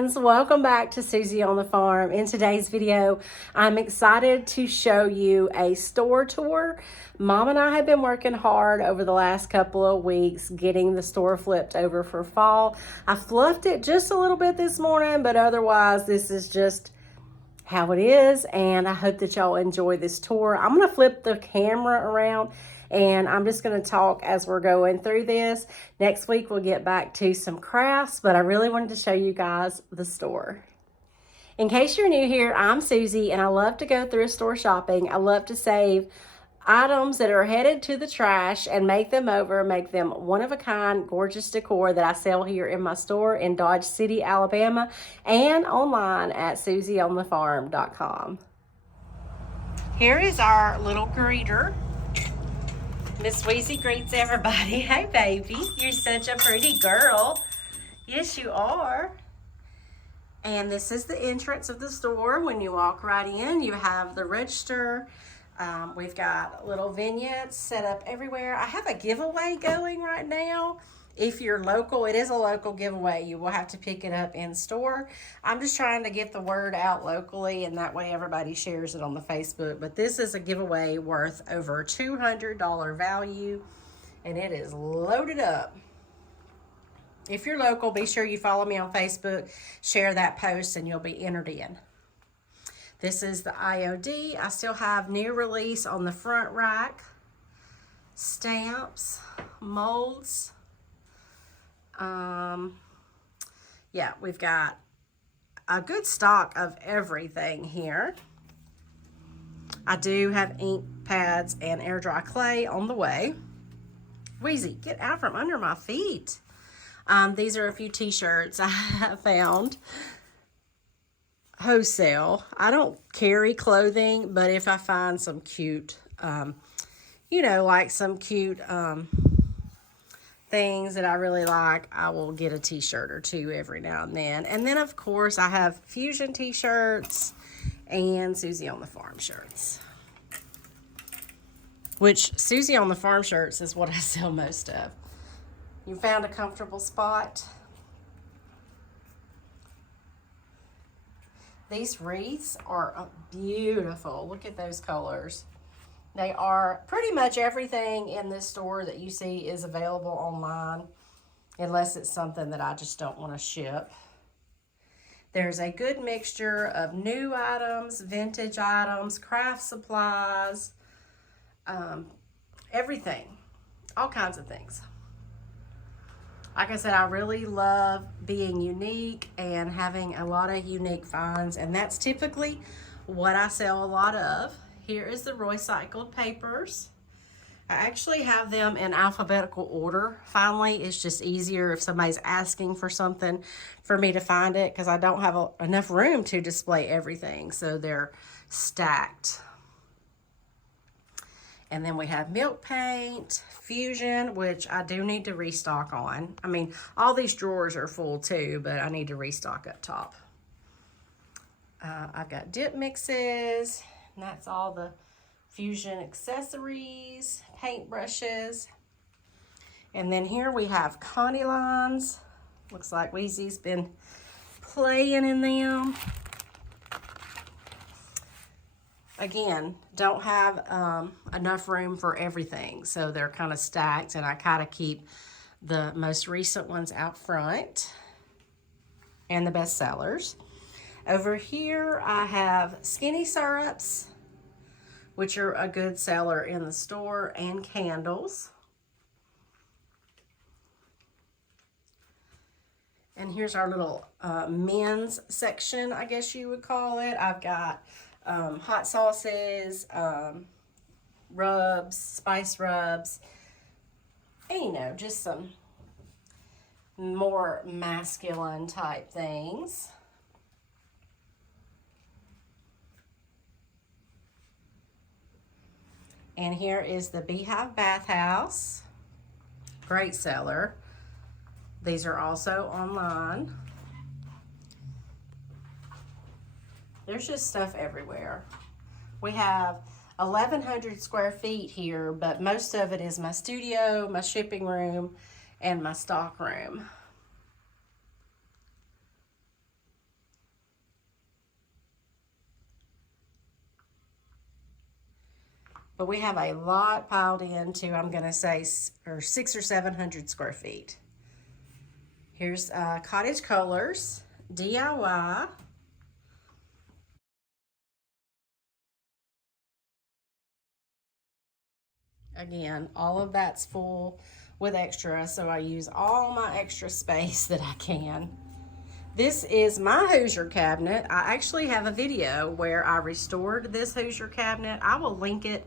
friends, welcome back to Susie on the Farm. In today's video, I'm excited to show you a store tour. Mom and I have been working hard over the last couple of weeks getting the store flipped over for fall. I fluffed it just a little bit this morning, but otherwise this is just how it is, and I hope that y'all enjoy this tour. I'm going to flip the camera around and I'm just going to talk as we're going through this. Next week we'll get back to some crafts, but I really wanted to show you guys the store. In case you're new here, I'm Susie and I love to go through store shopping. I love to save items that are headed to the trash and make them one-of-a-kind, gorgeous decor that I sell here in my store in Dodge City, Alabama, and online at susieonthefarm.com. Here is our little greeter. Miss Susie greets everybody. Hey, baby, you're such a pretty girl. Yes, you are. And this is the entrance of the store. When you walk right in, you have the register. We've got little vignettes set up everywhere. I have a giveaway going right now. If you're local, it is a local giveaway. You will have to pick it up in store. I'm just trying to get the word out locally, and that way everybody shares it on the Facebook. But this is a giveaway worth over $200 value, and it is loaded up. If you're local, be sure you follow me on Facebook, share that post, and you'll be entered in. This is the IOD. I still have new release on the front rack, stamps, molds. Yeah, we've got a good stock of everything here. I do have ink pads and air dry clay on the way. Wheezy, get out from under my feet. These are a few t-shirts I have found. Wholesale. I don't carry clothing, but if I find some cute, like some cute things that I really like, I will get a t-shirt or two every now and then. And then, of course, I have Fusion t-shirts and Susie on the Farm shirts. Which, Susie on the Farm shirts is what I sell most of. You found a comfortable spot? These wreaths are beautiful. Look at those colors. They are pretty much everything in this store that you see is available online, unless it's something that I just don't want to ship. There's a good mixture of new items, vintage items, craft supplies, everything, all kinds of things. Like I said, I really love being unique and having a lot of unique finds, and that's typically what I sell a lot of. Here is the recycled papers. I actually have them in alphabetical order. Finally, it's just easier if somebody's asking for something for me to find it, because I don't have enough room to display everything, so they're stacked. And then we have milk paint, Fusion, which I do need to restock on. I mean, all these drawers are full too, but I need to restock up top. I've got dip mixes, and that's all the Fusion accessories, paint brushes. And then here we have Connie lines. Looks like Weezy's been playing in them. Again, don't have enough room for everything, so they're kind of stacked, and I kind of keep the most recent ones out front and the best sellers. Over here, I have skinny syrups, which are a good seller in the store, and candles. And here's our little men's section, I guess you would call it. I've got hot sauces, rubs, spice rubs, and just some more masculine type things. And here is the Beehive Bathhouse, great seller. These are also online. There's just stuff everywhere. We have 1,100 square feet here, but most of it is my studio, my shipping room, and my stock room. But we have a lot piled into, I'm going to say, 600 or 700 square feet. Here's Cottage Colors, DIY. Again, all of that's full with extra, so I use all my extra space that I can. This is my Hoosier cabinet. I actually have a video where I restored this Hoosier cabinet. I will link it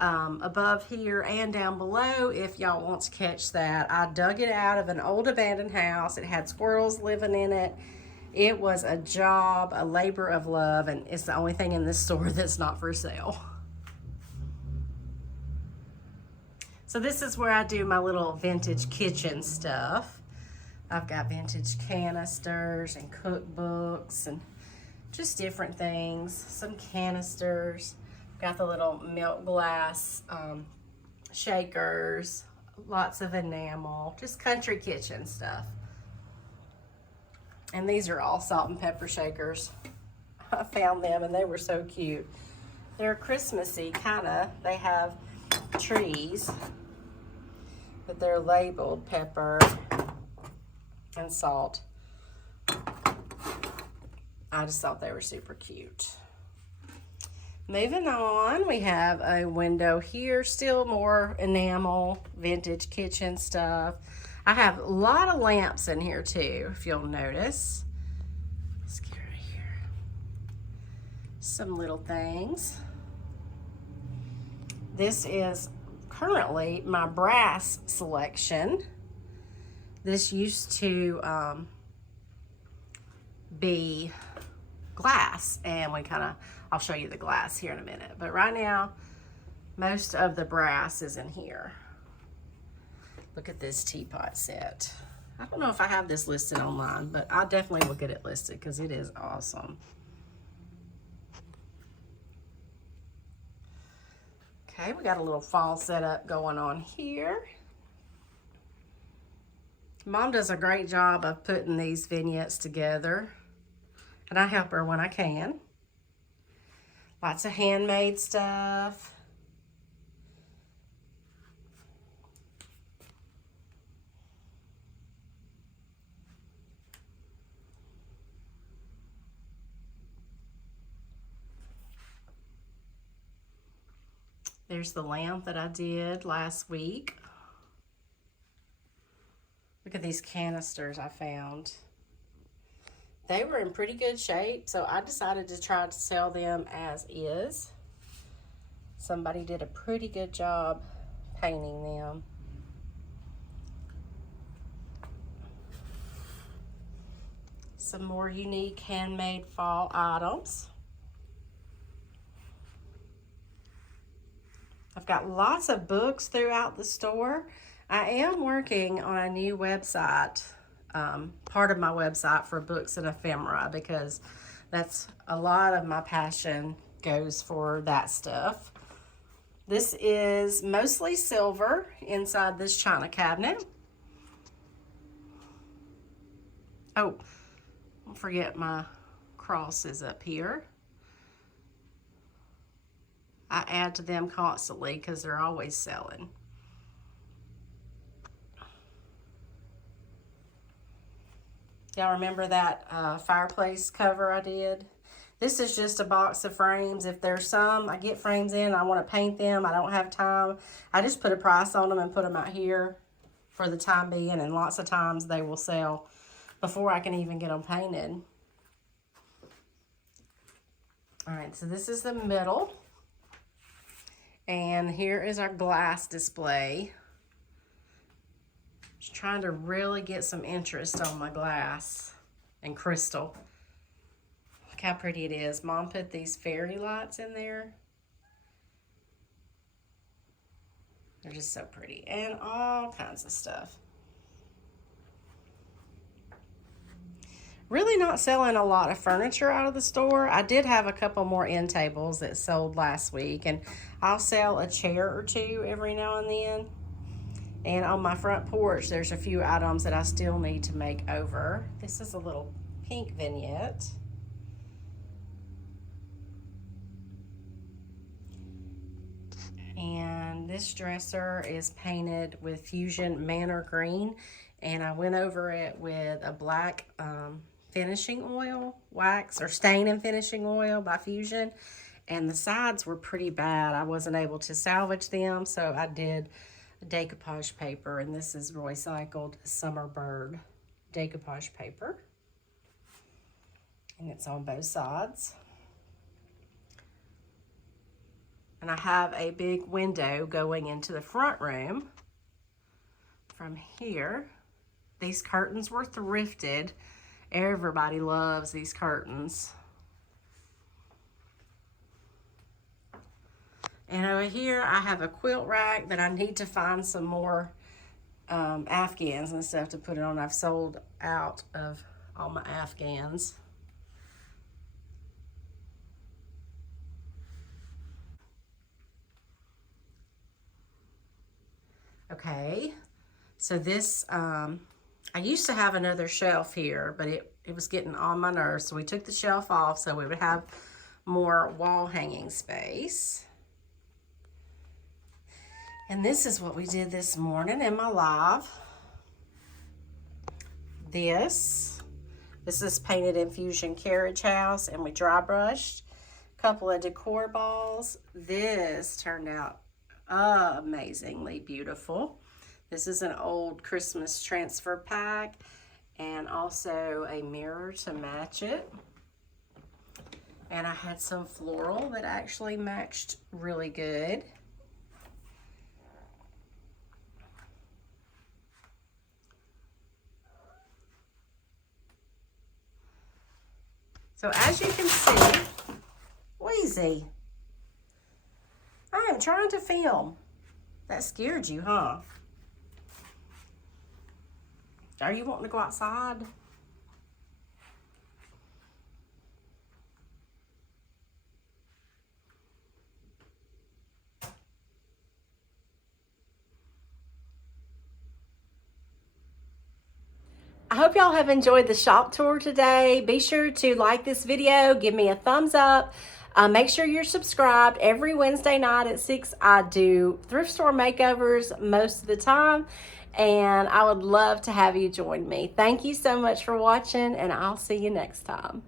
above here and down below if y'all want to catch that. I dug it out of an old abandoned house. It had squirrels living in it. It was a job, a labor of love, and it's the only thing in this store that's not for sale. So this is where I do my little vintage kitchen stuff. I've got vintage canisters and cookbooks and just different things. Some canisters. Got the little milk glass shakers. Lots of enamel. Just country kitchen stuff. And these are all salt and pepper shakers. I found them and they were so cute. They're Christmassy, kind of. They have trees, but they're labeled pepper and salt. I just thought they were super cute. Moving on, we have a window here, still more enamel, vintage kitchen stuff. I have a lot of lamps in here too, if you'll notice. Let's get right here. Some little things. This is currently my brass selection. This used to be glass, and I'll show you the glass here in a minute. But right now, most of the brass is in here. Look at this teapot set. I don't know if I have this listed online, but I definitely will get it listed because it is awesome. Okay, we got a little fall setup going on here. Mom does a great job of putting these vignettes together, and I help her when I can. Lots of handmade stuff. There's the lamp that I did last week. Look at these canisters I found. They were in pretty good shape, so I decided to try to sell them as is. Somebody did a pretty good job painting them. Some more unique handmade fall items. I've got lots of books throughout the store. I am working on a new website, part of my website for books and ephemera, because that's a lot of my passion goes for that stuff. This is mostly silver inside this china cabinet. Oh, don't forget my crosses up here. I add to them constantly because they're always selling. Y'all remember that fireplace cover I did? This is just a box of frames. If there's some, I get frames in, I want to paint them, I don't have time, I just put a price on them and put them out here for the time being, and lots of times they will sell before I can even get them painted. All right, so this is the middle. And here is our glass display. Just trying to really get some interest on my glass and crystal. Look how pretty it is. Mom put these fairy lights in there. They're just so pretty. And all kinds of stuff. Really not selling a lot of furniture out of the store. I did have a couple more end tables that sold last week, and I'll sell a chair or two every now and then. And on my front porch, there's a few items that I still need to make over. This is a little pink vignette. And this dresser is painted with Fusion Manor Green, and I went over it with a black finishing oil, wax, or stain and finishing oil by Fusion, and the sides were pretty bad. I wasn't able to salvage them, so I did a decoupage paper, and this is recycled Summer Bird decoupage paper, and it's on both sides. And I have a big window going into the front room from here. These curtains were thrifted. Everybody loves these curtains. And over here, I have a quilt rack that I need to find some more Afghans and stuff to put it on. I've sold out of all my Afghans. Okay, so this, I used to have another shelf here, but it was getting on my nerves, so we took the shelf off so we would have more wall hanging space. And this is what we did this morning in my live. This is painted in Fusion Carriage House, and we dry brushed a couple of decor balls. This turned out amazingly beautiful. This is an old Christmas transfer pack, and also a mirror to match it. And I had some floral that actually matched really good. So as you can see, Wheezy, I am trying to film. That scared you, huh? Are you wanting to go outside? I hope y'all have enjoyed the shop tour today. Be sure to like this video, give me a thumbs up. Make sure you're subscribed. Every Wednesday night at 6, I do thrift store makeovers most of the time, and I would love to have you join me. Thank you so much for watching, and I'll see you next time.